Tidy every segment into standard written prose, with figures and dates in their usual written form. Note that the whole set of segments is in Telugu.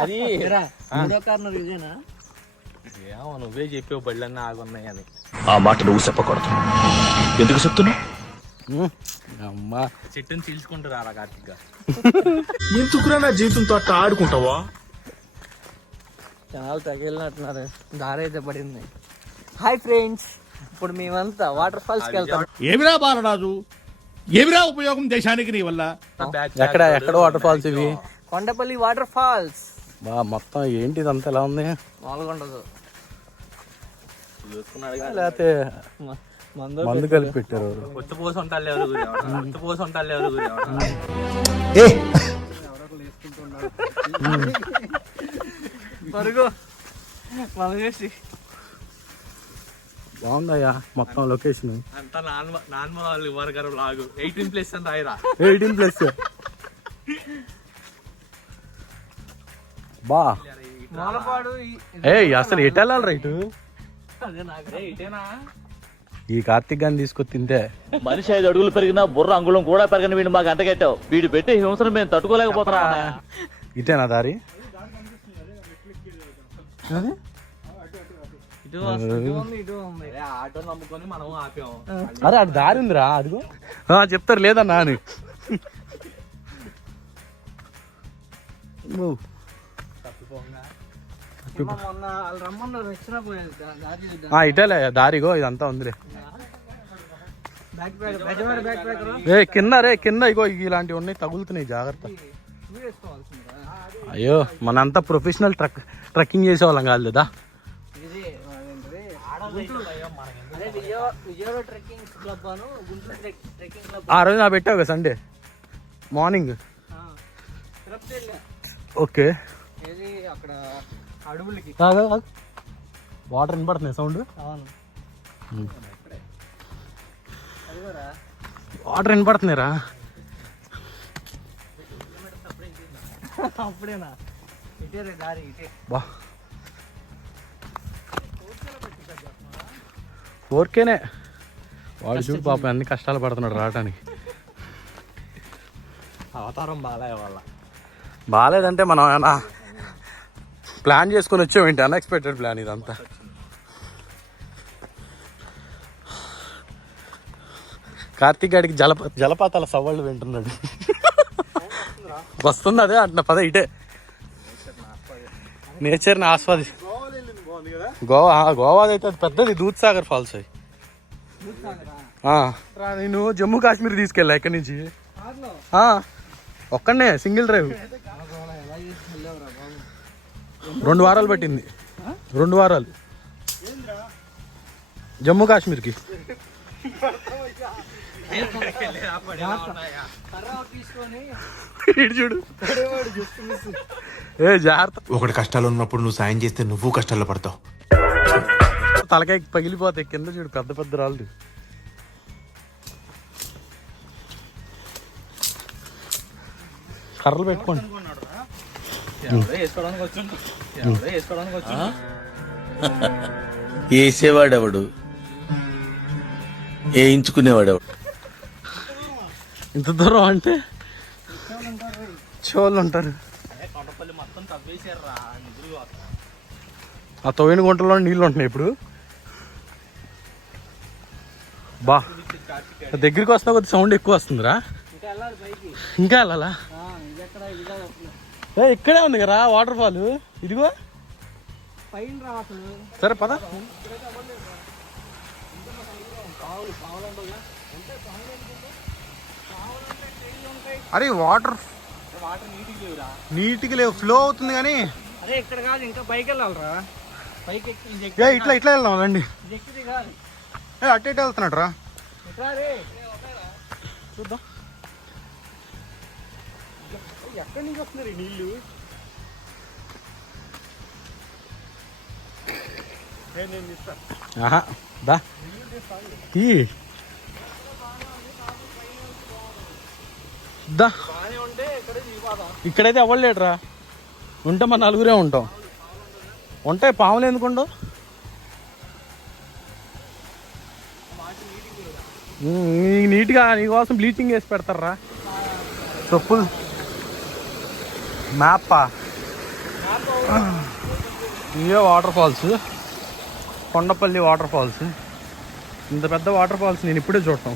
అది మూడో కార్నర్ ఇదేనా? ఏమో నువ్వే చెప్పావు బళ్ళన్నీ ఆగున్నాయని. ఆ మాట నువ్వు చెప్పకూడదు. ఎందుకు చెప్తున్నావు? అమ్మా చెట్టుని చీల్చుకుంటారు అలా కార్తీక్. ఎందుకురా నా జీవితంతో అట్లా ఆడుకుంటావా? జనాలు తగిలినట్టున్నారు. దారి అయితే పడింది. హాయ్ ఫ్రెండ్స్, ఇప్పుడు మేమంతా వాటర్ ఫాల్స్ కి వెళ్తాం. ఏమిరా బాలరాజు, ఏమిరా ఉపయోగం దేశానికి నీ వల్ల? ఎక్కడ వాటర్ ఫాల్స్ ఇవి? Kondapalli waterfalls. బా మొత్తం ఏంటి ఇదంతా ఎలా ఉంది? మామూలుగా ఉండదు. లేకపోతే మందు కలిపి పెట్టారు. పరుగు మలగేసి బాగుందయ్యా మొత్తం లొకేషన్ అంతా నాన్న వాళ్ళు వర్గర్ లాగు 18+ అని రాయరా. 18+ బా. మూలపాడు. అసలు ఎటు వెళ్ళాలి రైటు? ఈ కార్తీక్ గాని తీసుకొచ్చి తింటే మనిషి 5 అడుగులు పెరిగినా బుర్ర అంగుళం కూడా పెరగని వీడు మాకు అంటగట్టావు. వీడు పెట్టే హింసను మేము తట్టుకోలేకపోతున్నా. ఇటేనా దారి? ఇటు ఉంది. ఆటో నమ్ముకొని మనం ఆపాము. అరే అది దారి ఉందిరా. అదిగో చెప్తారు లేదన్నా అని. మొన్న వాళ్ళు రమ్మన్నారు, ఎక్స్ట్రా పోయేది ఇటేలే దారిగో ఇదంతా ఉందిలే. బ్యాక్ ప్యాక్ కింద ఇగో ఇలాంటివి ఉన్నాయి, తగులుతున్నాయి, జాగ్రత్త. అయ్యో మనంతా ప్రొఫెషనల్ ట్రెక్కింగ్ చేసేవాళ్ళం కాదు లేదా? విజయవాడ ట్రెక్కింగ్ క్లబ్ అను గుంటూరు ట్రెక్కింగ్ క్లబ్. ఆ రోజు నా పెట్టావు కదా సండే మార్నింగ్. ఓకే. ఏది అక్కడ అడవులకి వాటర్ వినపడుతున్నాయి సౌండ్. అవును, వాటర్ వినపడుతున్నాయిరా. అప్పుడేనా? ఇటే దారి ఇటే. బా 4Kనే. వాడు చూడు పాప అన్ని కష్టాలు పడుతున్నాడు రావడానికి. అవతారం బాలయ్య వాళ్ళ బాగాలేదంటే మనం ఏమన్నా ప్లాన్ చేసుకొని వచ్చామేంటి? అన్ఎక్స్పెక్టెడ్ ప్లాన్ ఇదంతా. కార్తీక్ గాడికి జలపాతాల సవాళ్ళు వింటున్నాడు. వస్తుంది అదే అంటున్నా. పద ఇటే నేచర్ని ఆస్వాది. గోవా అయితే అది పెద్దది, దూద్సాగర్ ఫాల్స్ అవి. నేను జమ్మూ కాశ్మీర్ తీసుకెళ్ళా ఇక్కడి నుంచి. ఒక్కడనే సింగిల్ డ్రైవ్. 2 వారాలు పట్టింది. 2 వారాలు జమ్మూ కాశ్మీర్కి. చూడు జాగ్రత్త. ఒకటి కష్టాలు ఉన్నప్పుడు నువ్వు సాయం చేస్తే నువ్వు కష్టాల్లో పడతావు. తలకాయ పగిలిపోతాయి కింద చూడు, పెద్ద పెద్ద రాళ్ళు. కర్రలు పెట్టుకోండి. వేసేవాడెవడు, వేయించుకునేవాడెవడు? ఇంత దూరం అంటే చోళ్ళు ఉంటారు. ఆ తవ్విన గుంటలో నీళ్ళు ఉంటున్నాయి ఇప్పుడు. బా దగ్గరికి వస్తున్నా కొద్ది సౌండ్ ఎక్కువ వస్తుందిరా. ఇంకా వెళ్ళాలా? ఇక్కడే ఉంది కదా వాటర్ ఫాల్. ఇదిగో సరే పద. అరే వాటర్ నీట్గా లేవు, ఫ్లో అవుతుంది కానీ. అరే ఇక్కడ కాదు, ఇంకా పైకి వెళ్ళాలరా. పైకి ఇట్లా వెళ్దాం రండి. అటు ఇటు వెళ్తున్నాడు రా. చూద్దాం ఎక్కడి నుంచి వస్తున్నారు ఈ నీళ్ళు. దా ఇక్కడైతే ఎవరు లేడురా. ఉంటే మన నలుగురే ఉంటాం. ఉంటాయి పాములు ఎందుకుండవు. నీట్గా నీకోసం బ్లీచింగ్ వేసి పెడతారా. చెప్పులు మ్యాప్పా ఇవే waterfalls, Kondapalli waterfalls. ఇంత పెద్ద వాటర్ ఫాల్స్ నేను ఇప్పుడే చూడటం.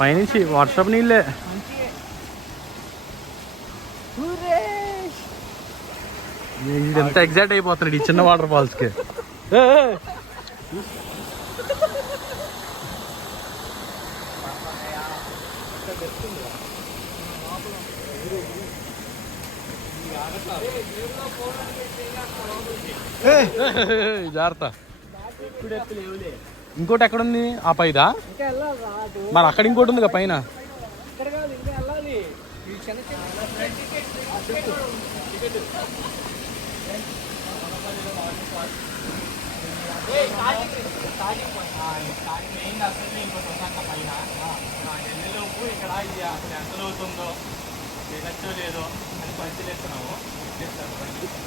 పైనుంచి వర్షపు నీళ్ళే. ఎంత ఎగ్జైట్ అయిపోతున్నాడు ఈ చిన్న వాటర్ ఫాల్స్కి. జాగ్రత్త. ఇంకోటి ఎక్కడుంది? ఆ పైదా? మరి అక్కడ ఇంకోటి ఉంది కదా పైన.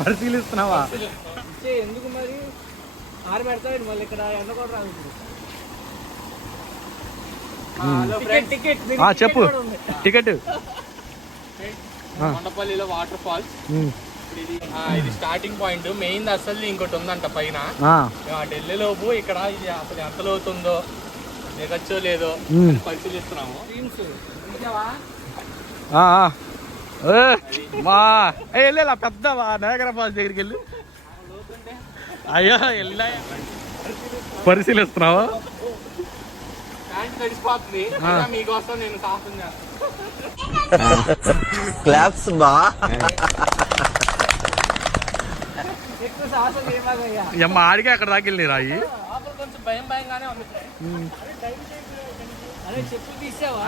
పరిశీలిస్తున్నావా? ఎందుకు మరి ఆరు పెడతాడు మళ్ళీ ఇక్కడ ఎండ కూడా రాదు. చెప్పు టికెట్. కొండపల్లిలో వాటర్ ఫాల్స్. ఇది స్టార్టింగ్ పాయింట్. మెయిన్ అసలు ఇంకోటి ఉందంట పైన. ఢిల్లీ లోపు ఇక్కడ ఇది అసలు ఎంత లోతుందో దిగచ్చో లేదో పరిశీలిస్తున్నాము. వెళ్ళా పెద్ద నయాగరా ఫాల్స్ దగ్గరికి వెళ్ళి. అయ్యో వెళ్ళా పరిశీలిస్తున్నావా? గడిచిపోతుంది మీకోసం నేను సాహసం చేస్తాను. క్లాప్స్ బా. అమ్మ ఆడికే అక్కడ దాకా వెళ్ళి రాయి. కొంచెం భయం భయంగానే ఉంది.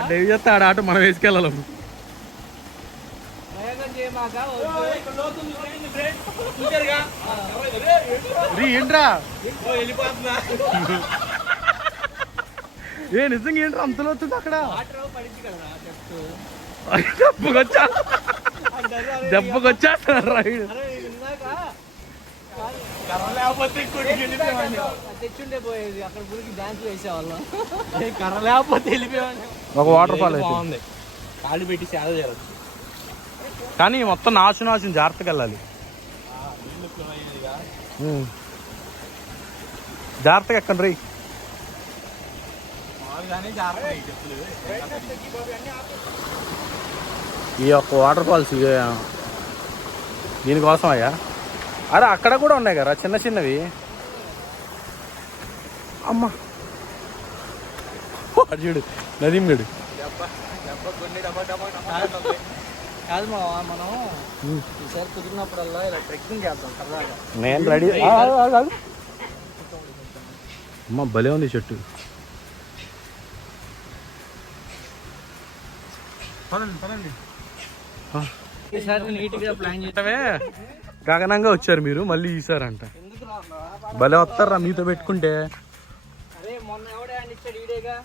డైవ్ చేస్తే ఆడ ఆట మనం వేసుకెళ్ళాలి. ఏంట్రా నిజంగా ఏంట్రా అంతలో అవుతుంది అక్కడ? దెబ్బకొచ్చా రైడ్. తెచ్చుండే పోయేది అక్కడ గురికి డాన్స్ వేసేవాళ్ళం. కర్ర లేకపోతే వెళ్ళిపోయాను. ఒక వాటర్ ఫాల్ బాగుంది. కాళ్ళు పెట్టి సేద చేయవచ్చు. కానీ మొత్తం నాశనం జాగ్రత్తగా వెళ్ళాలి. జాగ్రత్తగా ఎక్కండి రీ. ఈ యొక్క వాటర్ ఫాల్స్ దీనికోసం అయ్యా. అరే అక్కడ కూడా ఉన్నాయి కదా చిన్న చిన్నవి. అమ్మా చూడు నదీం గడు. కాదు మనం ఈసారి కుదిరినప్పుడల్లా ఇలా ట్రెక్కింగ్ చేద్దాం సరదాగా. నేను రెడీ. అమ్మ భలే ఉంది చెట్టు. ఈసారి నీట్ గా ప్లాన్ చేస్తావే. గగనంగా వచ్చారు మీరు మళ్ళీ ఈసారంట. భలే వస్తారా మీతో పెట్టుకుంటే. అరే మొన్న ఎవడే ఇచ్చాడు ఈడేగా.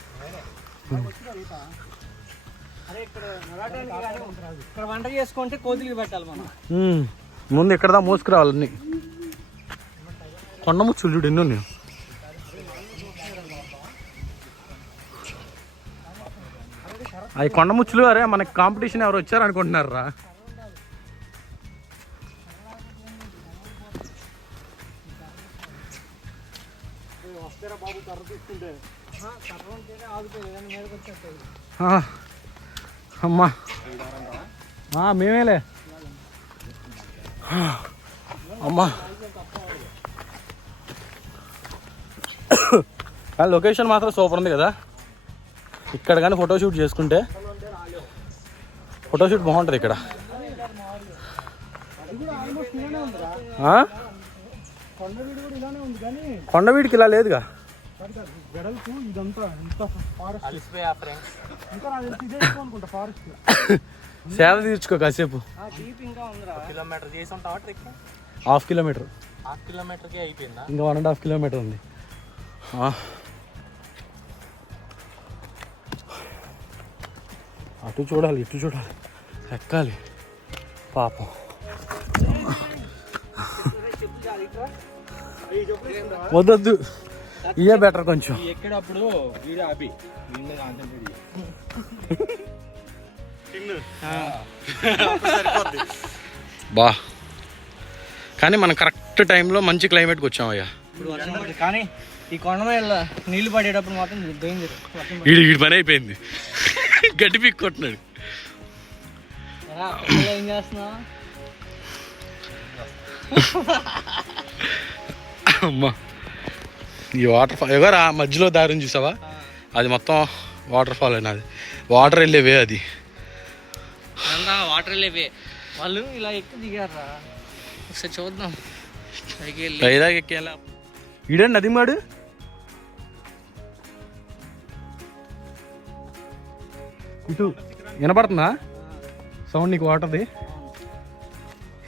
అరే ఇక్కడ వంట చేసుకుంటే కోతులకి పెట్టాలి మనం. ముందు ఇక్కడ దా మోసుకురావాలన్నీ. కొండ ముచ్చులు చూడు ఎన్ని ఉన్నాయి. అవి కొండ ముచ్చులు. అరే మనకి కాంపిటీషన్ ఎవరు వచ్చారు అనుకుంటున్నారు రా. అమ్మా మేమేలే. అమ్మా లొకేషన్ మాత్రం సూపర్ ఉంది కదా. ఇక్కడ కానీ ఫోటోషూట్ చేసుకుంటే ఫోటోషూట్ బాగుంటుంది ఇక్కడ. కొండవీడికి ఇలా లేదుగా. సేద తీర్చుకో కాసేపు. కిలోమీటర్ చేసి ఉంటావా ట్రెక్? Half kilometre. హాఫ్ కిలోమీటర్కే అయిపోయిందా? ఇంకా 1.5 కిలోమీటర్ ఉంది. అటు చూడాలి ఇటు చూడాలి ఎక్కాలి పాపం. వద్దొద్దు ఇయే బెటర్ కొంచెం. ఎక్కడప్పుడు వీడియో ఆపి వీళ్ళ కాన్సంట్రేట్ బా కానీ మనం కరెక్ట్ టైంలో మంచి క్లైమేట్కి వచ్చామయ్యా. ఇప్పుడు వర్షం పడుతుంది కానీ ఈ కొండ మీద నీళ్లు పడేటప్పుడు మాత్రం డేంజర్. వీడి పని అయిపోయింది. గట్టి పిక్ కొట్టినాడు. ఏం చేస్తున్నావు? అమ్మా ఈ వాటర్ ఫాల్ ఎవరు ఆ మధ్యలో దారిని చూసావా? అది మొత్తం వాటర్ ఫాల్ అయినా, అది వాటర్ వెళ్ళేవే. అది వాటర్ లేవే. వాళ్ళు ఇలా ఎక్కి దిగారా? ఒకసారి చూద్దాం. పైదాకా ఎక్కేలా. ఈడండి నది మాడు. ఇటు వినపడుతుందా సౌండ్ నీకు? వాటర్ది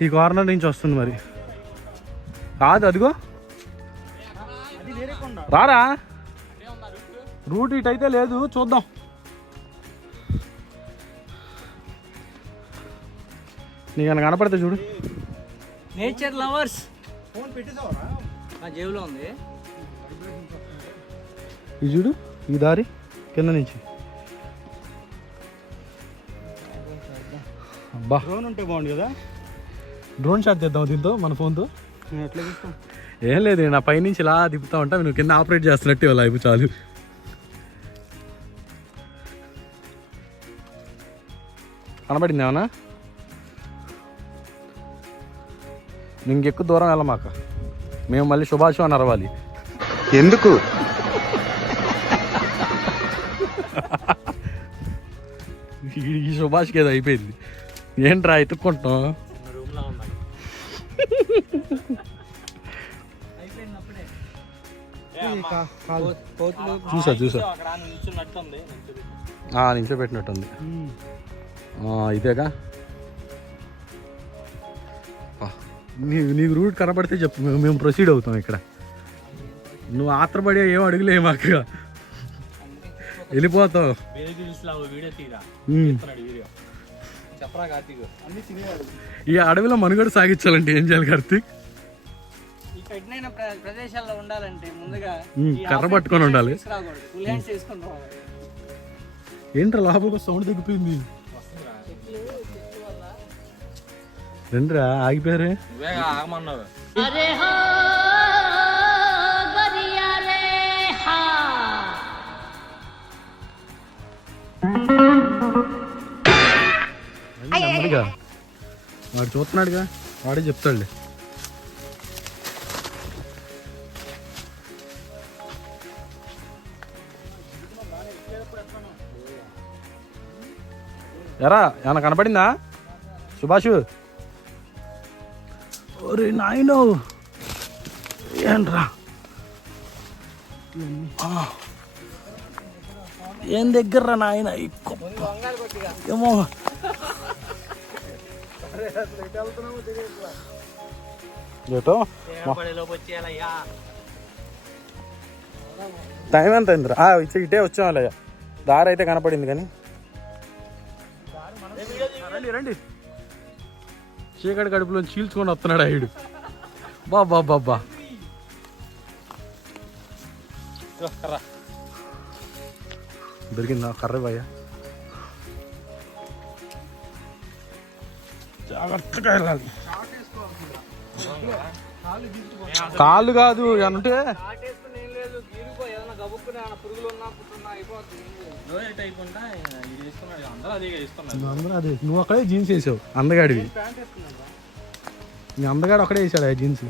ఈ కార్నర్ నుంచి వస్తుంది. మరి కాదు అదిగో రారా. రూట్ ఇటు అయితే లేదు, చూద్దాం. నీకన్నా కనపడితే చూడు. నేచర్ లవర్స్ నా జేబులో ఉంది. ఇది చూడు, ఈ దారి కింద నుంచి. అబ్బా డ్రోన్ ఉంటే బాగుంది కదా. డ్రోన్ షాట్ చేద్దాం దీంతో, మన ఫోన్తో. ఎట్లా చూస్తాం? ఏం లేదు, నా పైనుంచి ఇలా దిప్పుతా ఉంటా, నువ్వు కింద ఆపరేట్ చేస్తున్నట్టు ఇవాళ అయిపో చాలు. కనబడింది ఏమన్నా? నువ్వు ఇంకెక్కువ దూరం వెళ్ళమాక, మేము మళ్ళీ శుభాషు అని అరవాలి. ఎందుకు? ఈ శుభాష్కి ఏదో అయిపోయింది. ఏంట్రా ఎత్తుక్కుంటాం? చూసా నించోబెట్టినట్టుంది. ఇదేగా. నీకు రూట్ కనబడితే చెప్పు, మేము ప్రొసీడ్ అవుతాం. ఇక్కడ నువ్వు ఆత్రపడి ఏం అడుగులే మాకు, వెళ్ళిపోతావు. ఈ అడవిలో మనుగడ సాగించాలంటే ఏం చేయాలి కార్తీక్? ప్రదేశాల్లో ఉండాలంటే ముందుగా కర్ర పట్టుకొని ఉండాలి. ఏంట్రా లోపలికి సౌండ్ తగ్గిపోయింది. రండిరా, ఆగిపోయారే. ఆగమన్నావు. వాడు చూస్తున్నాడుగా, వాడే చెప్తాడులే. ఎరా ఏమన్నా కనపడిందా సుభాషు? ఒరే నాయనో, ఏంట్రా ఏం దగ్గర నాయన ఏమో. టైం ఎంత అయిందిరా? ఇటే వచ్చామయ్యా. దారి అయితే కనపడింది కానీ. రండి, చీకటి కడుపులో చీల్చుకొని వస్తున్నాడు అయ్యుడు. బాబా దొరికిందా కర్ర? భయ్యా జాగ్రత్తగా వెళ్ళాలి. కాళ్ళు కాదు అంటే అందరూ అదే. నువ్వు అక్కడే జీన్స్ వేసావు, అందగాడివి. నీ అందగాడు అక్కడే వేసాడు ఆ జీన్స్.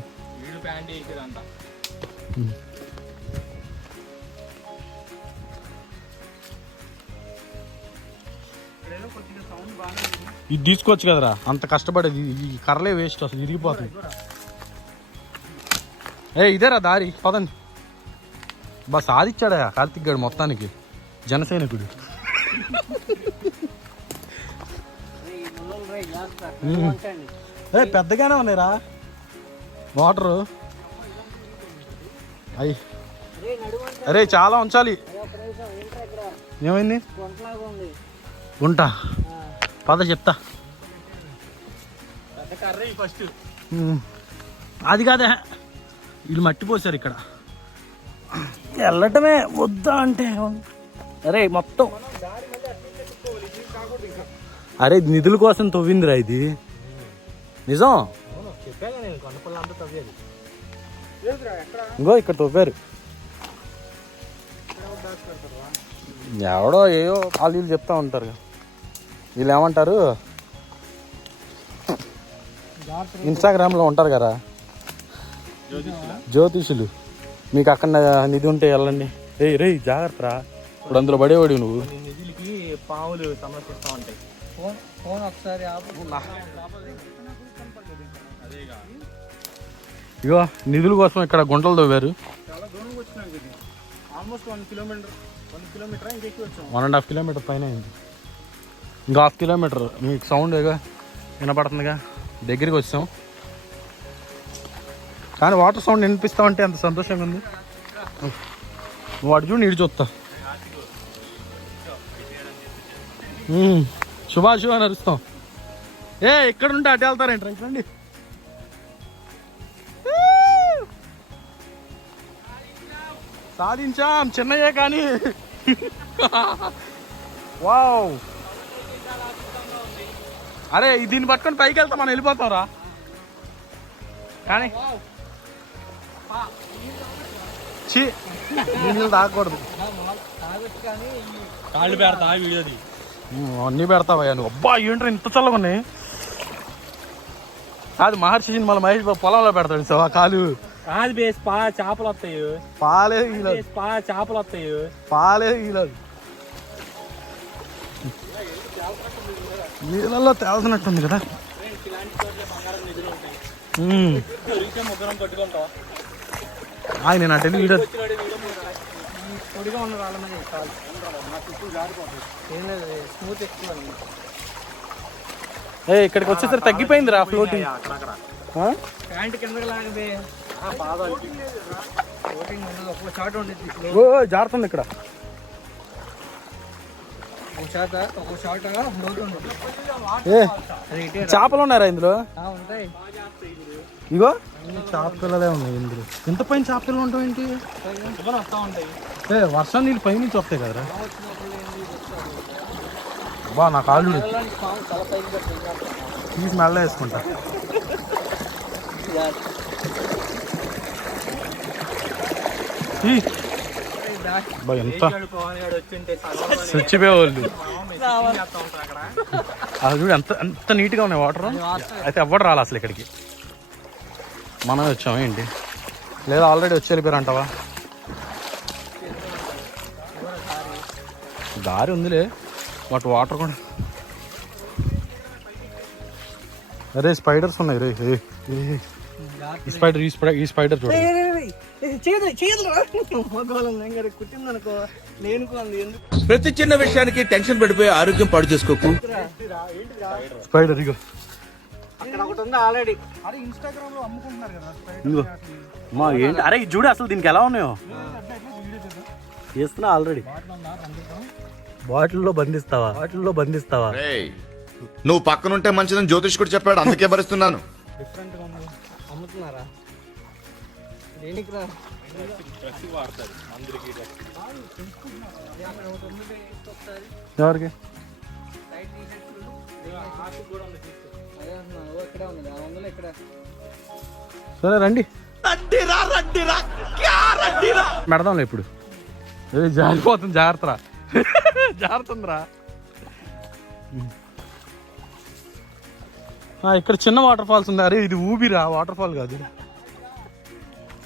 ఇది తీసుకోవచ్చు కదరా, అంత కష్టపడేది. ఈ కర్రలే వేస్ట్, అసలు ఇరిగిపోతుంది. ఇదేరా దారి, పదండి. సాధించాడా కార్తిక్ గారు మొత్తానికి, జనసైనికుడు. పెద్దగానే ఉన్నాయిరా వాటరు. అయ్యి అరే చాలా ఉంచాలి. ఏమైంది? ఉంటా పద చెప్తా. అది కాదే, వీళ్ళు మట్టిపోసారు ఇక్కడ. వెళ్ళటమే వద్దా అంటే అరే మొత్తం. అరే నిధుల కోసం తవ్విందిరా ఇది. నిజం చెప్పాగా నేను కొండపల్లి అంతా తవ్వేది. ఇంకో ఇక్కడ తవ్వారు. ఎవడో ఏయో వాళ్ళు చెప్తా ఉంటారు కదా. వీళ్ళు ఏమంటారు ఇన్స్టాగ్రామ్లో ఉంటారు కదా జ్యోతిషులు, మీకు అక్కడ నిధి ఉంటే వెళ్ళండి. రే జాగ్రత్త రా, ఇప్పుడు అందులో పడేవాడు నువ్వు. నిధులకి పాములు సమర్పిస్తూ ఉంటాయి. ఫోన్ ఒకసారి ఇగో నిధుల కోసం ఇక్కడ గుంటలు తవ్వారు. చాలా దూరం వచ్చినాం ఇది. ఆల్మోస్ట్ 1 కిలోమీటర్ ఇంకా ఎక్కువ వచ్చాం. 1.5 కిలోమీటర్ పైన అయింది. ఇంకా 1/2 కిలోమీటర్. మీకు సౌండ్ ఏగా వినపడుతుందిగా, దగ్గరికి వచ్చాం. కానీ వాటర్ సౌండ్ వినిపిస్తామంటే అంత సంతోషంగా ఉంది. వాడు చూడు నీడు చూస్తా సుభాష్ అని అరుస్తాం. ఇక్కడ ఉంటే అటు వెళ్తారేంటి? రైట్ రండి. సాధించాం చిన్నయ్యే కానీ. వావ్, అరే దీన్ని పట్టుకొని పైకి వెళ్తాం, మనం వెళ్ళిపోతాంరా. కానీ నీళ్ళు తాగకూడదు. కాళ్ళు పెడతా వీడియోది. అన్నీ పెడతావయ్యా నువ్వు. అబ్బా ఏంట్రా ఇంత చల్లగా ఉన్నాయి. అది మహర్షి సినిమాలో మహేష్ బాబు పొలంలో పెడతాడు సో ఆ కాలు. కాదు బేస్ చేపలు వస్తాయి. పాలే చేపలు వస్తాయి. పాలే గీలేదు. నీళ్ళల్లో తేల్చినట్టుంది కదా. ముగ్గురం కొట్టుకుంటాం. నేను అటెండ్ వీడదు. పొడిగా ఉన్న వాళ్ళ మీద ఏం లేదు, స్మూత్ ఎక్కువ. ఇక్కడికి వచ్చేసరికి తగ్గిపోయింది రా ఫ్లోటింగ్. ప్యాంట్ కిందకి లాగదే ఫ్లోటింగ్ ఉండదు. ఒక షాట్ ఉండేది జారుతుంది ఇక్కడ. ఒక షాట్ ఫ్లోట్ ఉండదు. చేపలు ఉన్నారా ఇందులో? ఉంటాయి. ఇగో చేప పిల్లలే ఉన్నాయి ఇందులో. ఎంత పైన చేప పిల్లలు ఉంటాయి ఏంటి? వస్తా ఉంటాయి. వర్షం నీళ్ళు పై నుంచి వస్తాయి కదరా. బా నా కాళ్ళు తీసి మెల్ల వేసుకుంటా. ఎంత చచ్చిపోయేవాళ్ళు. అది చూడు ఎంత నీట్గా ఉన్నాయి వాటర్. అయితే ఎవ్వడు రాలి అసలు ఇక్కడికి. మనమే వచ్చాము ఏంటి? లేదా ఆల్రెడీ వచ్చి వెళ్ళిపోయారంటావా? దారి ఉందిలే, బట్ వాటర్ కూడా. అరే స్పైడర్స్ ఉన్నాయి రే. ఈ స్పైడర్ చూడ. కుట్టిందనుకో నేను ప్రతి చిన్న విషయానికి టెన్షన్ పడిపోయి ఆరోగ్యం పాడు చేసుకోకు. స్పైడర్ ఇగో అక్కడ ఒకటి ఉంది ఆల్రెడీ. అరే ఇన్స్టాగ్రామ్ లో అమ్ముకుంటున్నారు కదా. ఇగో మా ఏంటి? అరే చూడు అసలు దీనికి ఎలా ఉన్నాయో. చేస్తున్నా ఆల్రెడీ. బాటిల్లో బంధిస్తావా? నువ్వు పక్కనుంటే మంచిదని జ్యోతిష్కుడు చెప్పాడు, అందుకే భరిస్తున్నాను. డిఫరెంట్ గా ఉంది. అమ్ముతున్నారా? దేనికి రా? ఎవరికి? సరే రండి మెడదాంలే ఇప్పుడు. జారిపోతుంది, జాగ్రత్తరా. జారుతుందిరా. ఇక్కడ చిన్న వాటర్ ఫాల్స్ ఉంది. అరే ఇది ఊబిరా, వాటర్ ఫాల్ కాదు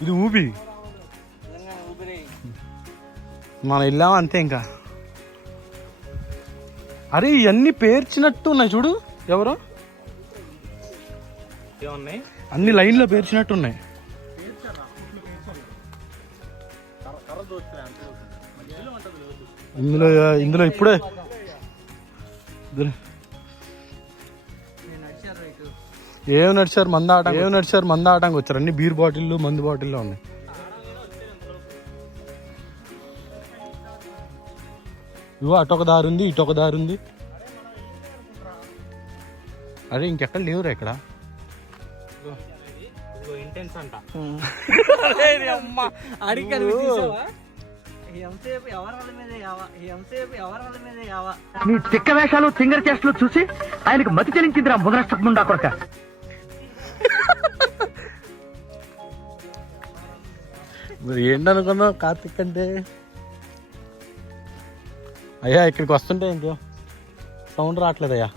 ఇది, ఊబి. మనం వెళ్ళామా అంతే ఇంకా. అరే ఇవన్నీ పేర్చినట్టు ఉన్నాయి చూడు. ఎవరు ఏమున్నాయి? అన్ని లైన్ లో పేర్చినట్టు ఉన్నాయి. ఇందులో ఇప్పుడే ఏం నడిచారు మంద ఆటానికి వచ్చారు. అన్ని బీర్ బాటిల్లు మందు బాటిల్లో ఉన్నాయి. ఇవో అటొక దారి ఉంది, ఇటొక దారి ఉంది. అరే ఇంకెక్కడ లేవురా ఇక్కడ. ఇంటెన్స్ అంట. నీ తిక్క వేషాలు సింగర్ చేష్టలు చూసి ఆయనకు మతి చెలించిందిరా ముదరష్టం కొరక. మరి ఏంటనుకున్నావు కార్తిక్ అంటే? అయ్యా ఇక్కడికి వస్తుంటే ఇంకో సౌండ్ రావట్లేదయ్యా.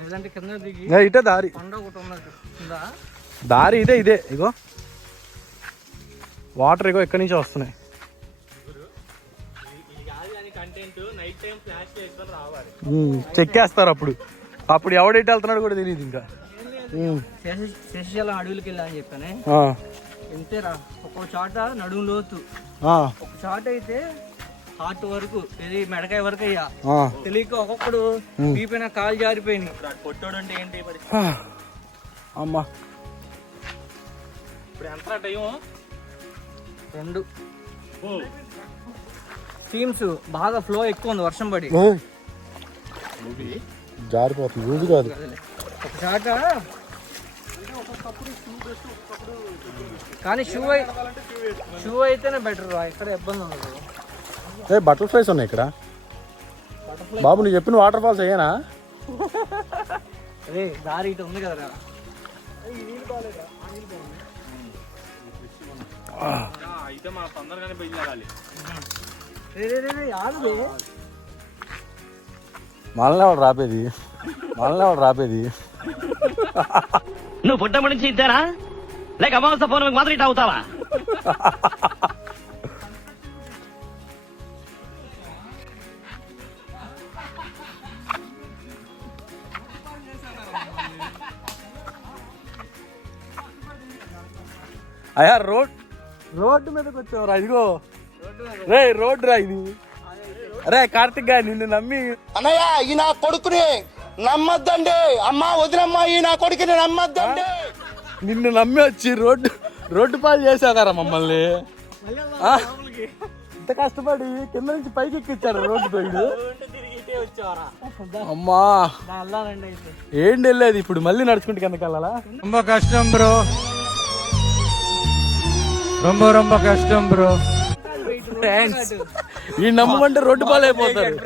లేదంటే కింద దిగి ఇటే దారి, కొండ ఒకటి ఉన్నట్టు ఉందా? దారి ఇదే ఇగో వాటర్ ఇగో ఎక్కడి నుంచి వస్తున్నాయి. చెక్కేస్తారు అప్పుడు ఎవడెట్టి వెళ్తున్నాడు కూడా తెలియదు ఇంకా. శేషాచలం అడవులకి వెళ్ళా అని చెప్పానే ఇంతేరా. ఒక్కో చోట నడుము లోతు, ఒక చోట అయితే హార్ట్ వరకు, ఇది మెడకాయ వరకు అయ్యా. తెలియక ఒక్కొక్కడు బీపైన కాలు జారిపోయింది. కొట్టోడు అంటే ఏంటి మరి? అమ్మా ఇప్పుడు ఎంత టైం? 2 స్ట్రీమ్స్ బాగా ఫ్లో ఎక్కువ ఉంది, వర్షం పడి జారిపోతుంది. యూజ్ కాదు. ఒక చోట కానీ షూ అయితేనే బెటర్, ఇక్కడ ఇబ్బంది ఉండదు. బటర్ఫ్లైస్ ఉన్నాయి ఇక్కడ బాబు. నువ్వు చెప్పిన వాటర్ ఫాల్స్ అయ్యానా? అదే దారి ఇటు ఉంది కదా. అయితే మా తొందరగానే బయలుదేరాలి. మనల్ని ఎవడు రాపేది? నువ్వు పుట్టమ నుంచి ఇద్దారా లేక అమావాస పౌర్ణమికి మాత్రం ఇట్లా అవుతావా? అయ్యా రోడ్డు మీదకి వచ్చావురా. ఇదిగో రోడ్డు రా ఇది. అరే కార్తిక్ గా నిన్ను నమ్మి అన్నయ్య ఈ నా కొడుకుని నమ్మద్దండి, అమ్మా వదినమ్మా ఈ నా కొడుకుని నమ్మద్దండి. నిన్ను నమ్మి వచ్చి రోడ్డు పాలు చేశారా మమ్మల్ని. ఇంత కష్టపడి కింద నుంచి పైకి ఎక్కిచ్చాడు రోడ్డు పైడు. అమ్మా ఏంటి వెళ్ళేది ఇప్పుడు? మళ్ళీ నడుచుకుంటే కిందకి వెళ్ళాలా? ரொம்ப కష్టం బ్రో, ரொம்ப కష్టం బ్రో. ఈ నమ్మంటే రోడ్డు పాలు అయిపోతారు.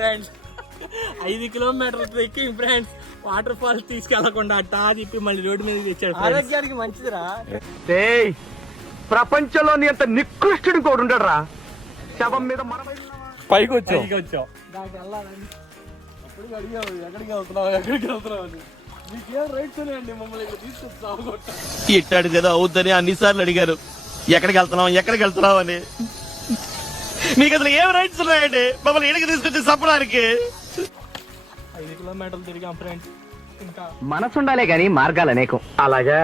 5 కిలోమీటర్ల ట్రెక్కింగ్ ఫ్రెండ్స్, వాటర్ ఫాల్స్ తీసుకెళ్లకుండా అట్టా తిప్పి మళ్ళీ రోడ్డు మీద తెచ్చాడు. ఆరోగ్యానికి మంచిదిరా. ప్రపంచంలోని అంత నికృష్టుడు కూడా ఉంటాడు రా. శవం మీద పైకి వచ్చావు. ఎక్కడికి వెళ్తున్నావు నీకేం రైట్స్ లేండి మమ్మల్ని తీసుకొచ్చి. ఇట్టాడు కదా అవుద్దని అన్నిసార్లు అడిగారు ఎక్కడికి వెళ్తున్నావు అని. మీకు అసలు ఏం రైట్స్ ఉన్నాయండి మమ్మల్ని ఇక్కడికి తీసుకొచ్చి చంపడానికి? 5 కిలోమీటర్లు తిరిగాం ఫ్రెండ్స్. ఇంకా మనసుండాలే గాని మార్గాలు అనేకం. అలాగా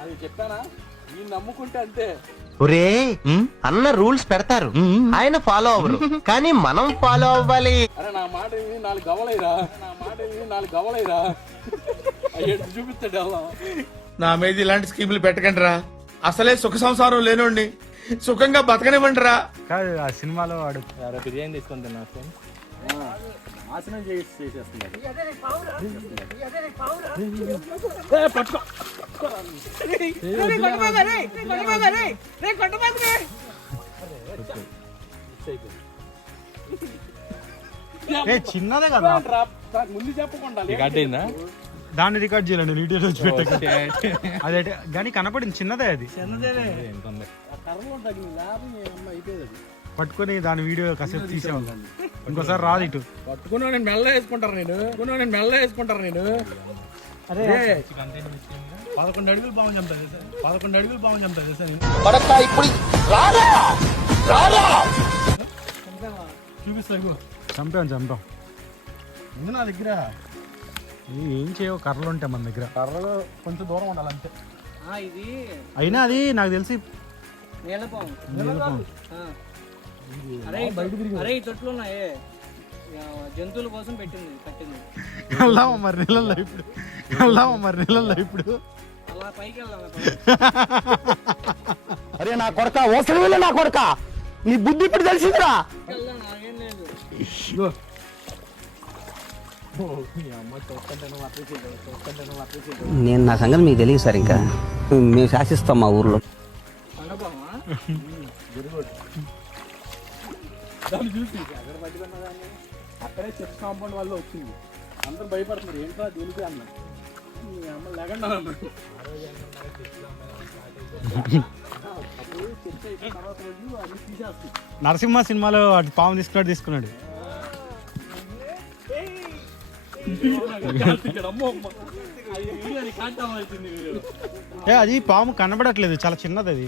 అది చెప్పానా? నేను నమ్ముకుంటే అంతే. ఒరే అన్న రూల్స్ పెడతారు, ఆయన ఫాలో అవ్వరు, కానీ మనం ఫాలో అవ్వాలి. అరే నా మాట 4 గవలైరా చూపిస్తాడు అలా. నా మీద ఇలాంటి స్కీములు పెట్టకండి రా. అసలే సుఖ సంసారం లేనోండి, సుఖంగా బతకనివ్వండి రా. కాదు ఆ సినిమాలో వాడు బిర్యానీ తీసుకుంటున్నా ఫ్రెండ్స్. నాశనం చేసేస్తున్నాడు. చిన్నదే కదా, ముందు చెప్పకుండా దాన్ని రికార్డ్ చేయాలండి వీడియో రోజు పెట్టక. అదే కానీ కనపడింది చిన్నదే, అది పట్టుకొని దాని వీడియో కాసేపు తీసేవాళ్ళం. ఇంకోసారి రాదు ఇటు పట్టుకున్నా నేను మెల్ల వేసుకుంటారు నేను. అరే 11 అడుగులు బాగుంది చంపుతుంది సార్. ఇప్పుడు చూపిస్తాను. చంపాం ముందు నా దగ్గర ఏం చేయవు, కర్రలు ఉంటాయి మన దగ్గర. కర్రలు కొంచెం దూరం ఉండాలి అంతే. ఇది అయినా అది నాకు తెలిసి నీళ్ళపాము. అరే ఈ తొట్లు ఉన్నాయే జంతువుల కోసం కట్టింది. వెళ్దామా మరి నీళ్ళల్లో ఇప్పుడు అలా పైకి వెళ్దాం. అరే నా కొడక ఓసలి నా కొడక, నీ బుద్ధి ఇప్పుడు తెలిసిందిరా. నాకేం లేదు. నేను నా సంగతి మీకు తెలియదు సార్, ఇంకా మేము శాసిస్తాం మా ఊర్లో. దాన్ని చూసి అక్కడే చెక్ కాంపౌండ్ వల్ల వచ్చింది. అందరూ భయపడుతున్నారు ఏంట్రా దీనికి అన్న. నరసింహ సినిమాలో అటు పాము తీసుకున్నాడు. అది పాము కనబడట్లేదు, చాలా చిన్నది అది.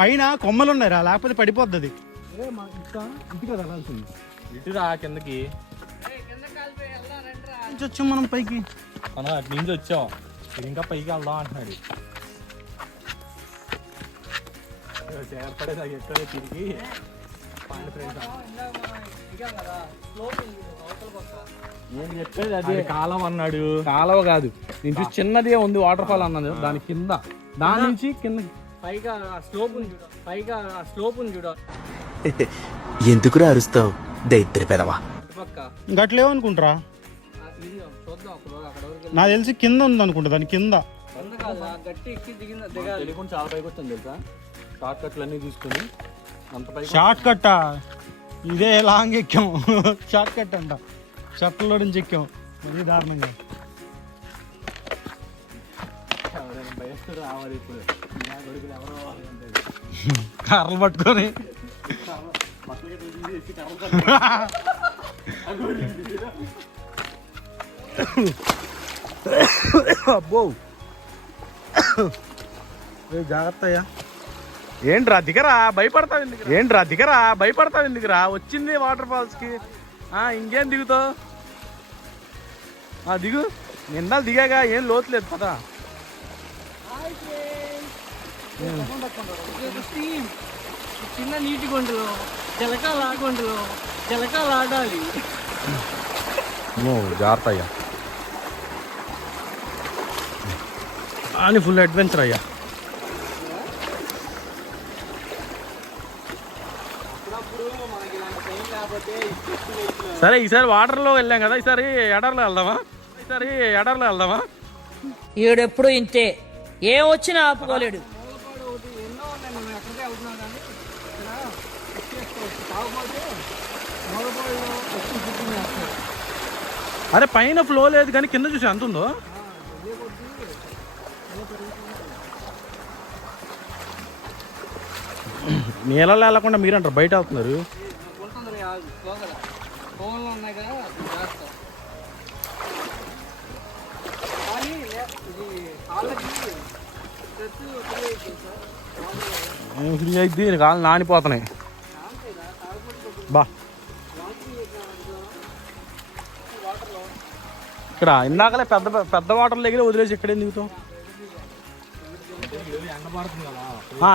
పైన కొమ్మలు ఉన్నాయిరా, లేకపోతే పడిపోద్ది అది. ఇటురా కిందకి వచ్చాం మనం పైకి. మనం అటు నుంచి వచ్చాం, ఇది ఇంకా పైకి వెళ్దాం అంటున్నాడు. చేరపడేది ఎక్కడో తిరిగి నేను చెప్పేది అది కాలం అన్నాడు. కాలువ కాదు, నేను చూసి చిన్నదే ఉంది వాటర్ ఫాల్ అన్నది. దాని కింద, దాని నుంచి కింద పైగా స్లోప్ ఉంది చూడ. ఎందుకురా అరుస్తావు దైత్రి పెదవా? పక్క గట్లేమనుకుంటారా? చూద్దాం ఒకరోజు అక్కడ వరకు నాకు తెలిసి కింద ఉంది అనుకుంటా, దాని కింద. గట్టి ఎక్కి దిగాలి. తెలియకుండా చాలా పైకి వచ్చాను తెలుసా. షార్ట్ కట్లు అన్నీ తీసుకుని అంత పైకి. షార్ట్ కట్టా? ఇదే లాంగ్ ఎక్కాం. షార్ట్ కట్ అంట, షర్ట్లో నుంచి ఎక్కాం. అది దారుణంగా. భయస్తుడు రావాలి ఇప్పుడు. కర్రలు పట్టుకొని అబ్బో జాగ్రత్త అయ్యా. ఏంట్రా దిగరా, భయపడతావు ఎందుకురా? వచ్చింది వాటర్ ఫాల్స్ కి, ఇంకేం దిగుతావు? దిగు. నిందాలు దిగాగా, ఏం లోతులేదు పదా. చిన్న నీటి గుంటలో జలకాలు ఆడాలి. జాగ్రత్త అయ్యా అని ఫుల్ అడ్వెంచర్ అయ్యా. సరే ఈసారి వాటర్లో వెళ్ళాం కదా, ఈసారి ఎడర్లో వెళ్దామా? ఈడెప్పుడు ఇంతే, ఏం వచ్చినా ఆపుకోలేడు. ఎన్నో ఉన్నాయి, మనం ఎక్కడికే వెళ్తున్నాం కానీ అరే పైన ఫ్లో లేదు కానీ కింద చూసి ఎంత ఉందో. నీళ్ళలో వెళ్ళకుండా మీరంటారు బయట అవుతున్నారు. ఉన్నాయి కదా ఫ్రీ అయితే కాళ్ళు నానిపోతున్నాయి బా. ఇక్కడ ఇందాకలే పెద్ద వాటర్ దగ్గర వదిలేసి ఇక్కడే దిగుతాం.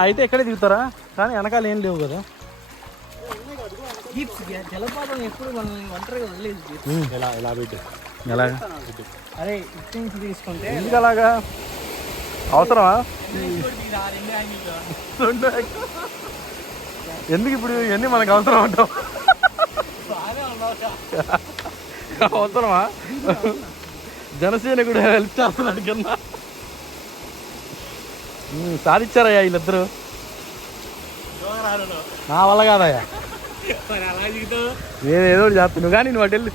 అయితే ఇక్కడే దిగుతారా, కానీ వెనకాల ఏం లేవు కదా. జలపాతం ఎప్పుడు మనం ఒంటరిగా వదిలేదు. ఎలా పెట్టి ఎలాగా? అరే ఇక్కడి నుంచి తీసుకుంటే ఎందుకు అలాగా? అవసరమా? ఎందుకు ఇప్పుడు ఇవన్నీ మనకు అవసరం అంటావు? అవసరమా? జనసేన కూడా హెల్ప్ చేస్తున్నాడు కింద. సాధించారయ్యా వీళ్ళిద్దరు. నా వల్ల కాదయ్యా, నేను ఏదో ఒకటి చేస్తాను కానీ నువ్వు అటు వెళ్ళి.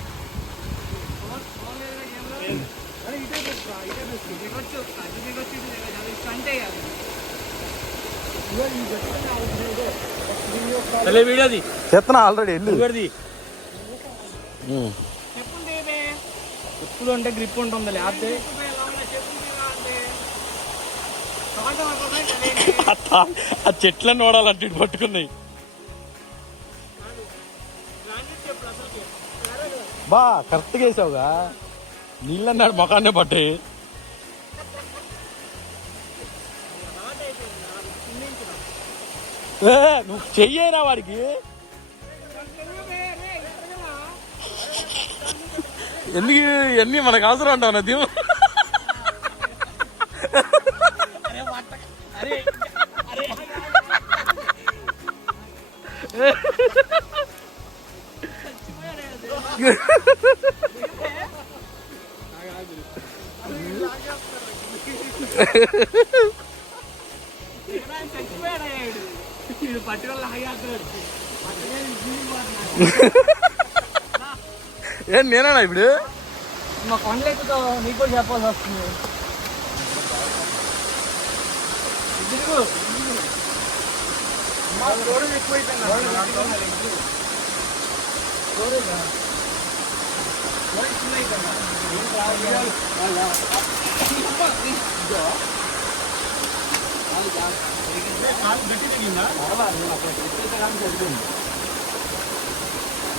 చెప్తున్నా ఆల్రెడీ వెళ్ళి. ఎప్పుడు అంటే గ్రిప్ ఉంటుంది, లేకపోతే ఆ చెట్లను నోడాలంటే ఇటు పట్టుకున్నాయి. బా కరెక్ట్గా వేసావుగా, నీళ్ళన్నాడు మొఖాన్నే పట్టాయి. నువ్వు చెయ్యేరా వాడికి. ఎందుకు ఇవన్నీ మనకు అవసరం అంటావు నది? పట్టుకోవాలి. ఏం నేనేనా ఇప్పుడు? మా కొండలు ఎక్కుతావు, నీకు కూడా చెప్పాల్సి వస్తుంది.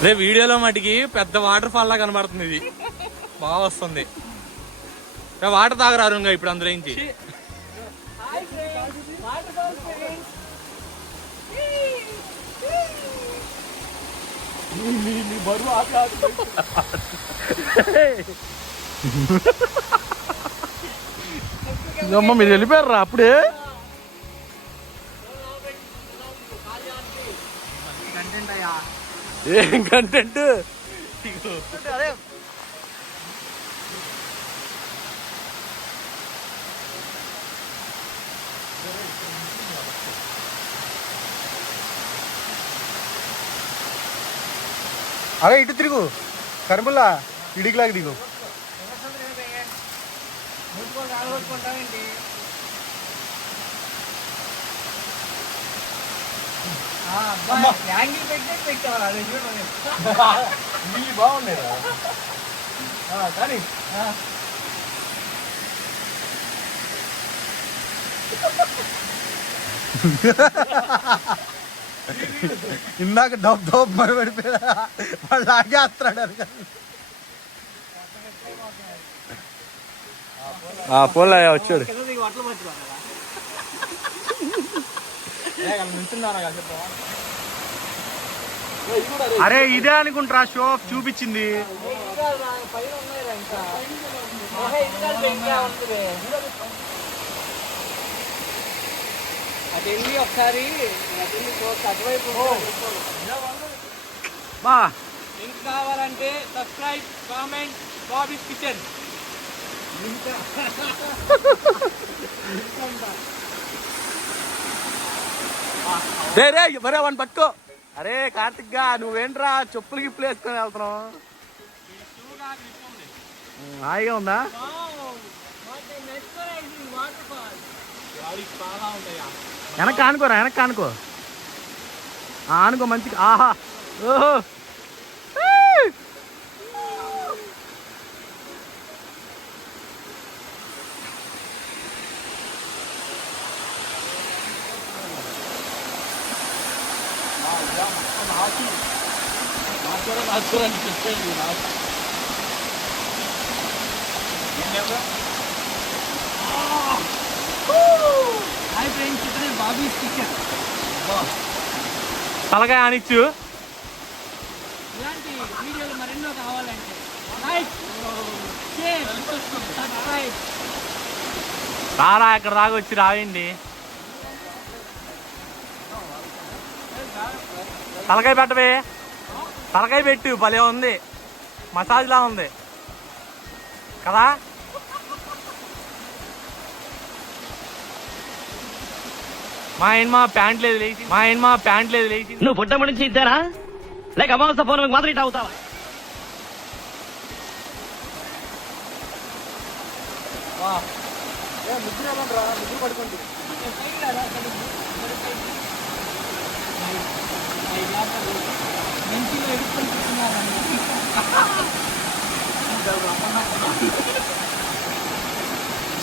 రే వీడియోలో మటుకి పెద్ద వాటర్ ఫాల్ లా కనబడుతుంది. ఇది బాగా వస్తుంది. వాటర్ తాగరారు ఇంకా ఇప్పుడు అందులో నుంచి. అమ్మ మీరు వెళ్ళిపోయారా అప్పుడే? ఏం కంటెంట్? అరే ఇటు తిరుగు కర్మల్లా ఇడికిలాగా దిగు. బాగున్నాయి కానీ ఇందాక డబ్ డబ్ మరి పడిపోయా వాళ్ళు లాగేస్తున్నాడు. అది పోలే వచ్చాడు. అరే ఇదే అనుకుంటారా షో చూపించింది. అది వెళ్ళి ఒకసారి అటువైపు బా లింక్ కావాలంటే సబ్స్క్రైబ్, కామెంట్, బాబీస్ కిచెన్. మరే వాడిని పట్టుకో. అరే కార్తిక్ గా నువ్వేంట్రా చెప్పులు గిప్పులు వేసుకొని వెళ్తున్నావు? హాయిగా ఉందా? వెనక్కి ఆనుకోరా, వెనక్కి ఆనుకో. ఆనుకో మంచిగా. ఆహా ఓహో హాయ్ ఫ్రెండ్స్, ఇతనే బాబీస్ కిచెన్. తలకాయ ఆనిచ్చు. ఇలాంటి వీడియోలు మరెన్నో కావాలంటే లైక్, షేర్, సబ్స్క్రైబ్. రారా ఇక్కడ దాకా వచ్చి రాయండి. తలకాయ పెట్టవే, తలకాయ పెట్టు. భలే ఉంది, మసాజ్ లా ఉంది కదా. మా ఆయనమా ప్యాంట్ లేదు లేచి, మా ఆయనమా ప్యాంట్ లేదు లేచి. నువ్వు పుట్టమ నుంచి ఇద్దారా లేక అమావాస పౌర్ణమికి మాత్రం ఇట్లా అవుతావా?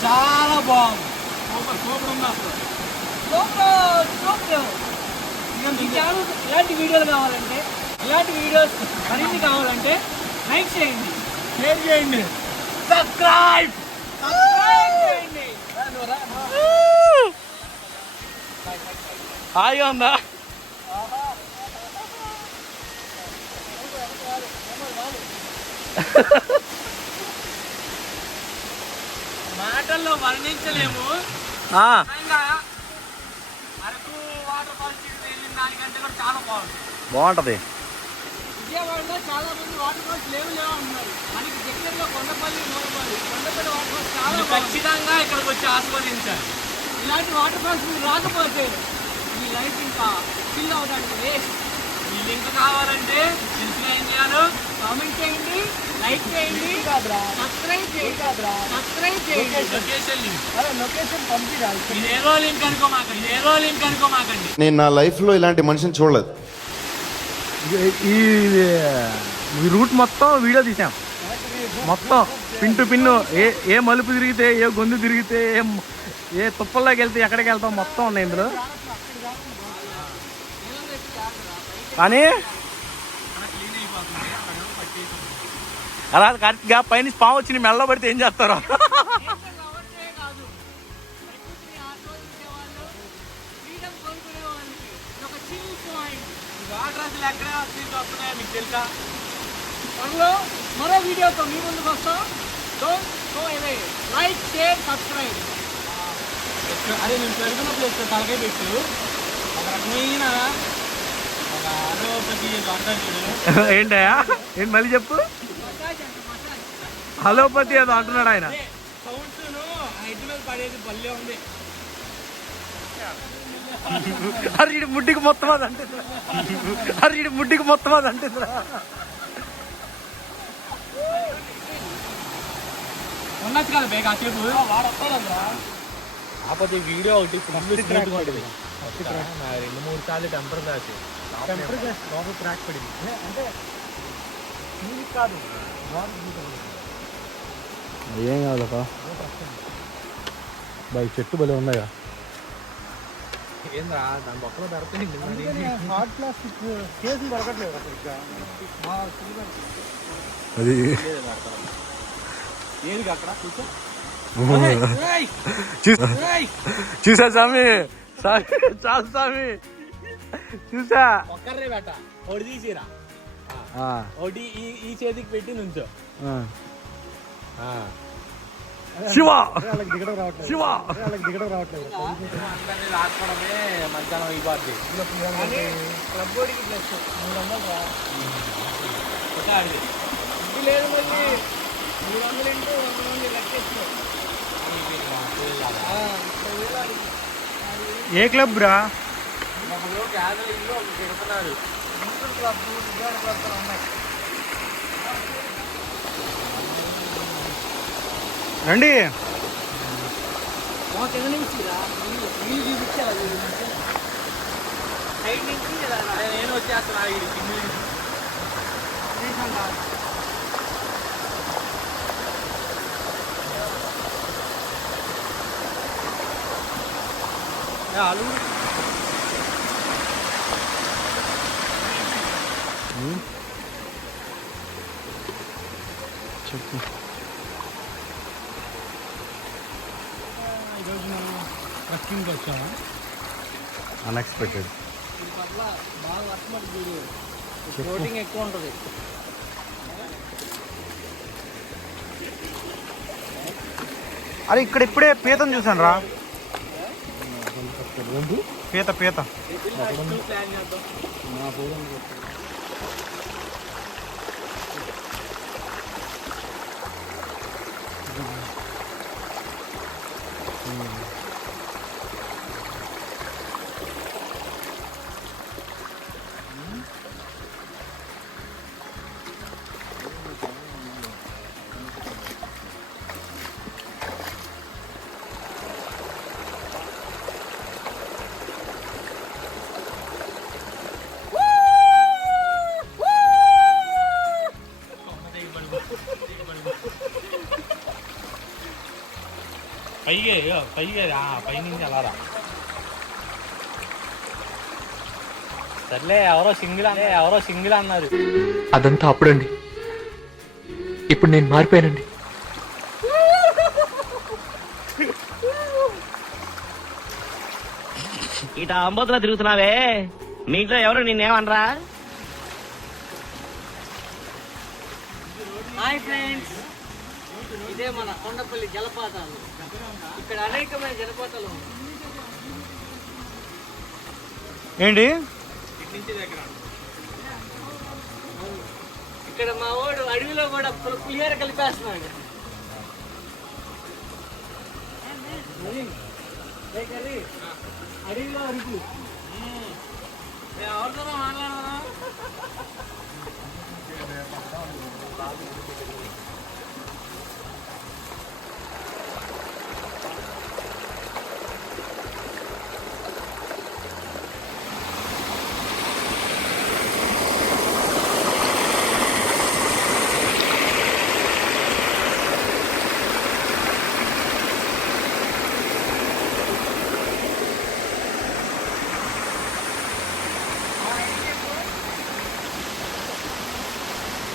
చాలా బాగుంది. ఇలాంటి వీడియోలు కావాలంటే, ఇలాంటి వీడియోస్ మరిన్ని కావాలంటే లైక్ చేయండి, షేర్ చేయండి, సబ్స్క్రైబ్ చేయండి. హాయిగా ఉందా? మాటల్లో వర్ణించలేము. అరకు వాటర్ ఫాల్స్ వెళ్ళిన దానికంటే కూడా చాలా బాగుంది. బాగుంటది. విజయవాడలో చాలా మంది వాటర్ ఫాల్స్ లేవు ఉన్నారు. మనకి దగ్గరలో కొండపల్లి, నోరపల్లి, కొండపల్లి వాటర్ ఫాల్స్ చాలా ఖచ్చితంగా ఇక్కడికి వచ్చి ఆస్వాదించాలి. ఇలాంటి వాటర్ ఫాల్స్ మీరు రాకపోతే మీ లైఫ్ ఇంకా ఫిల్ అవడానికి వేస్ట్. ఈ లింక్ కావాలంటే తెలిసిన ఏం చేయాలి? కామెంట్ చేయండి, లైక్ చేయండి, సబ్స్క్రైబ్ చేయండి. లొకేషన్ పంపిరా. ఇదేదో లింక్ అనుకోమాకండి. నేను నా లైఫ్ లో ఇలాంటి మనిషిని చూడలేదు. ఈ రూట్ మొత్తం వీడియో తీసాం, మొత్తం పిన్ టు పిన్. ఏ మలుపు తిరిగితే, ఏ గొంతు తిరిగితే, ఏ తుప్పల్లోకి వెళ్తే ఎక్కడికి వెళ్తాం మొత్తం ఉన్నాయి ఇందులో. కానీ అలా కరెక్ట్గా పైన పాము వచ్చి మెళ్ళలో పడితే ఏం చేస్తారు? మీకు తెలుసా? త్వరలో మరో వీడియోతో మీ ముందుకు వస్తాం. Don't go away. Like, share, subscribe. అరే నేను పెరుగుతున్న ప్లేస్ తలకాయ పెట్టు ఒక రకమైన ఒక అలోపతి అంటాడు. ఏంటయా? ఏంటి మళ్ళీ చెప్పు. అలోపతి ఏదో అంటున్నాడు ఆయన. సౌండ్స్ హెడ్ మీద పడేది భలే ఉంది. అరే ఇటు ముడ్డికి మొత్తం అది అంటుందిరా. ఉండొచ్చు కదా బేగా చెప్పు. వాడు వస్తాడంరా. కాకపోతే వీడియో ఒకటి 2-3 సార్లు టెంపర్ గ్లాస్ లోపల క్రాక్ పడింది. అంటే కాదు, ఏం కావాలప్పా బాయ్. చెట్టు భలే ఉన్నాయా? ఏంద్రా దాని బొక్కలో దొరుకుతుంది. హార్డ్ ప్లాస్టిక్ కేసులు దొరకట్లేదు అది. ఏది అక్కడ చూసా స్వామి, చాలు స్వామి చూసా. ఒక్కర్రే బెట్ట ఒకటి తీసిరా, ఒకటి ఈ చేతికి పెట్టి నుంచో. శివ దిగడం రావట్లేదు. అందరినీ రాసుకోవడమే మధ్యాహ్నం అయిపోద్ది. క్లబ్బోడికి ప్లస్ 300 ఇది లేదు. మళ్ళీ 300 ఇంటూ 100 లెక్కేసుకో. ఏ క్లబ్ రా? ఒకరు క్యాజువల్ ఇల్లు ఒకరు తిడుతున్నారు. రండి. కింద నుంచి నీళ్ళు చూపించాలి. సైడ్ నుంచి నేను వచ్చేస్తున్నా. చెప్పు. ఈరోజు మనం ట్రెక్కింగ్కి వచ్చాము. అన్ఎక్స్పెక్టెడ్. బాగా వర్షపడి ఫ్లోటింగ్ ఎక్కువ ఉంటుంది. అరే ఇక్కడ ఇప్పుడే పీతను చూసాను రా. పీత ప్లాన్ చేద్దాం. పైనుంచి అలా రా. సర్లే ఎవరో సింగిల్ అన్నారు. అదంతా అప్పుడండి, ఇప్పుడు నేను మారిపోయానండి. ఇట అంబోతులా తిరుగుతున్నావే, మీ ఇంట్లో ఎవరు నిన్నేమనరా? హాయ్ ఫ్రెండ్స్, ఇదే మన కొండపల్లి జలపాతాలు. ఇక్కడ అనేకమైన జలపాతాలు ఉన్నాయి. ఏంటి ఇక్కడ మా వాడు అడవిలో కూడా పులిహోర కలిపేస్తున్నాడు. అడవిలో అరుగు. ఎవరితో మాట్లాడదా?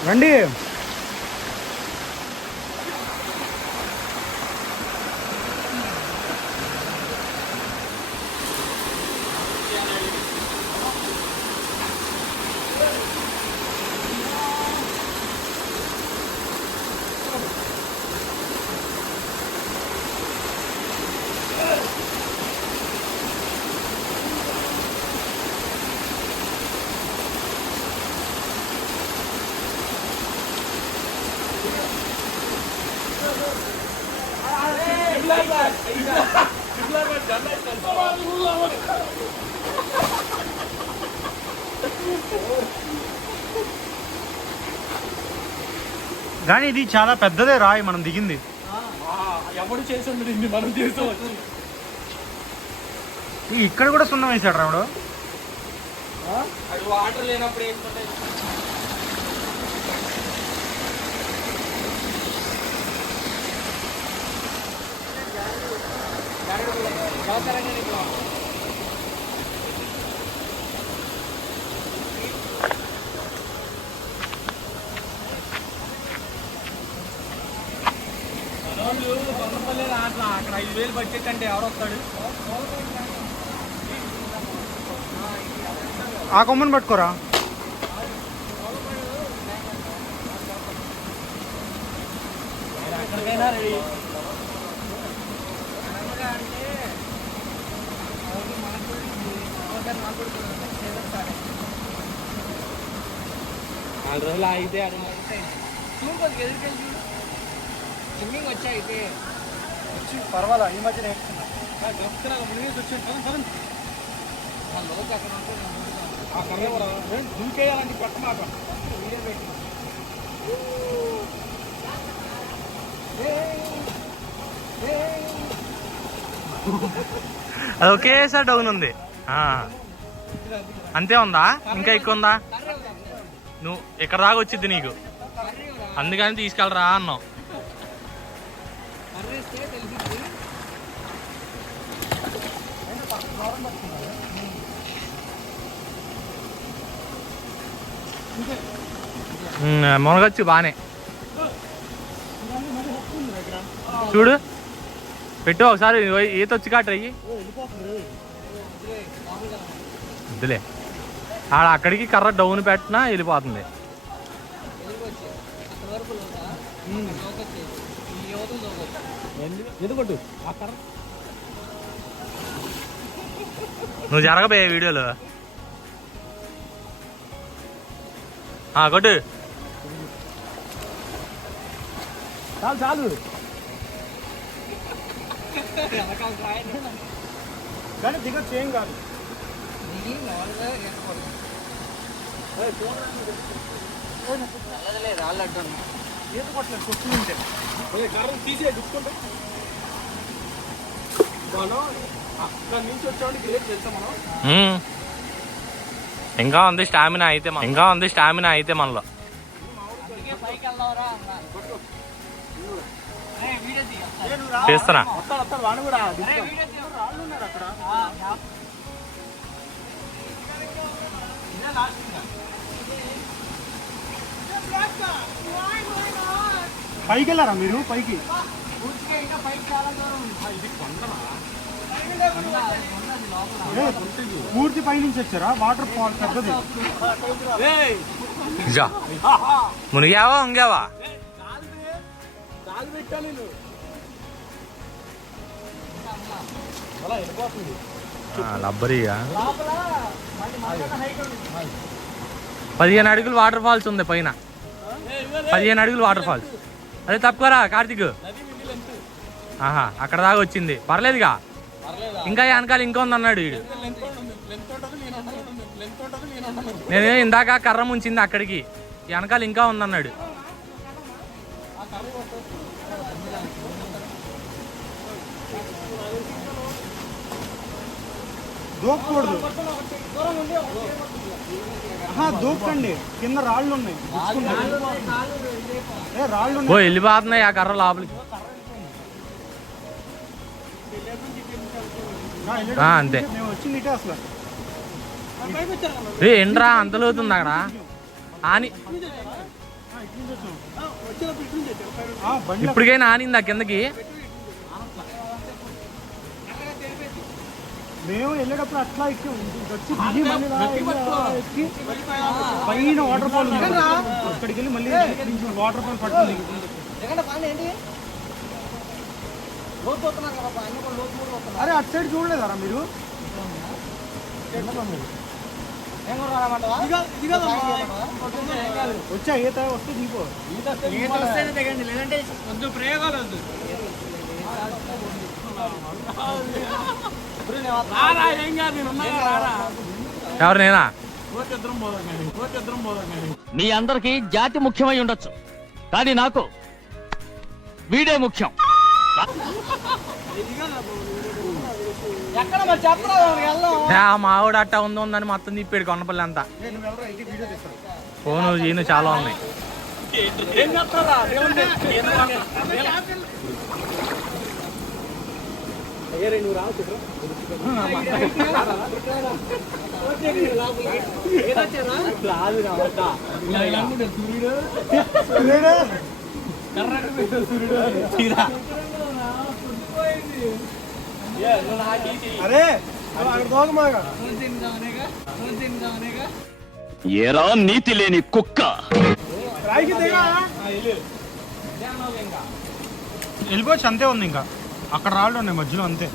రండి. కానీ ఇది చాలా పెద్దదే రాయి మనం దిగింది. ఎవడు చేసి మనం చేసుకోవచ్చు. ఇక్కడ కూడా సున్నం వేసాడు రావుడు. అది వాటర్ లేనప్పుడు వేసుకుంటే అక్కడ 5,000 బడ్జెట్ అంటే ఎవరొస్తాడు? ఆ కొమ్మని పట్టుకోరా. ఎక్కడికైనా రెడీ. నాలుగు రోజులు ఆగితే అది ఎదురుకెళ్ళి చూడు. స్విమ్మింగ్ వచ్చా అయితే వచ్చి పర్వాలా ఈ మధ్య నేర్చుకున్నా. మునిగేసి వచ్చి లోకి అక్కడ ఉంటే దూకేయాలంటే పట్ట మాట వీడియో పెట్టి అది ఒకేసారి డౌన్ ఉంది. అంతే ఉందా? ఇంకా ఎక్కువ ఉందా? నువ్వు ఇక్కడ దాకా వచ్చింది నీకు, అందుకని తీసుకెళ్ళరా అన్నావు. మునగచ్చు బానే. చూడు పెట్టు ఒకసారి ఈత వచ్చి కాటు అయ్యి వద్దులే. ఆడ అక్కడికి కర్ర డౌన్ పెట్టినా వెళ్ళిపోతుంది. నువ్వు జరగబోయే వీడియోలో కొట్టు. చాలు చాలు కానీ దిగొచ్చు, ఏం కాదు. ఈత కొట్టలేదు కొట్టుకుంటే తీసే దుక్కుంటే మనం అక్కడి నుంచి వచ్చేవాడికి రేపు తెలుసా మనం. ఇంకా ఉంది స్టామినా అయితే, ఇంకా ఉంది స్టామినా అయితే మనలో. చేస్తున్నా పైకి వెళ్ళారా మీరు? పైకి పూర్తి పై నుంచి వచ్చారా? వాటర్ ఫాల్ పెద్దది. మునిగావా ఉంగావా? లబ్బరిగా 15 అడుగులు వాటర్ ఫాల్స్ ఉంది పైన. 15 అడుగులు వాటర్ ఫాల్స్. అదే తప్పుకోరా కార్తీక్. అక్కడ దాకా వచ్చింది, పర్లేదుగా. ఇంకా వెనకాల ఇంకా ఉంది అన్నాడు వీడు. నేను ఇందాక కర్ర ముంచింది అక్కడికి, వెనకాల ఇంకా ఉందన్నాడు. దూకకూడదు. దూకండి, కింద రాళ్ళు ఉన్నాయి. ఓ వెళ్ళిపోతున్నాయి ఆ కర్ర లోపలికి. అంతే. ఏంట్రా అంతలోతుంది అక్కడ అని ఇప్పటికైనా ఆనిందా కిందకి? మేము వెళ్ళేటప్పుడు అట్లా ఎక్కి పైన వాటర్ ఫాల్ ఉంది, అక్కడికి వెళ్ళి మళ్ళీ వాటర్ ఫాల్ పడుతుంది. అరే అటు సైడ్ చూడలేదారా మీరు? వచ్చా ఈత వస్తే దిగిపో. లేదంటే కొంచెం ప్రయోగాలు వద్దు. ఎవరు నేనా? మీ అందరికి జాతి ముఖ్యమై ఉండొచ్చు, కానీ నాకు వీడే ముఖ్యం. మా ఆవిడ అట్టా ఉందని మొత్తం తిప్పాడు కొండపల్లి అంతా. ఫోను ఈయన చాలా ఉన్నాయి. అరే అక్కడ దోగమాగా ఏరా నీతి లేని కుక్క. వెళ్ళిపోవచ్చు, అంతే ఉంది. ఇంకా అక్కడ రాళ్ళు ఉన్నాయి మధ్యలో, అంతే.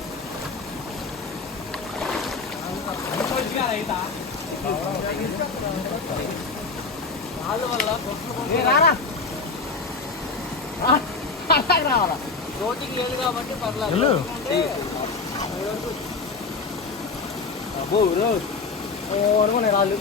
రోడ్డుకి వెళ్ళి కాబట్టి పర్లేదు. రాళ్ళు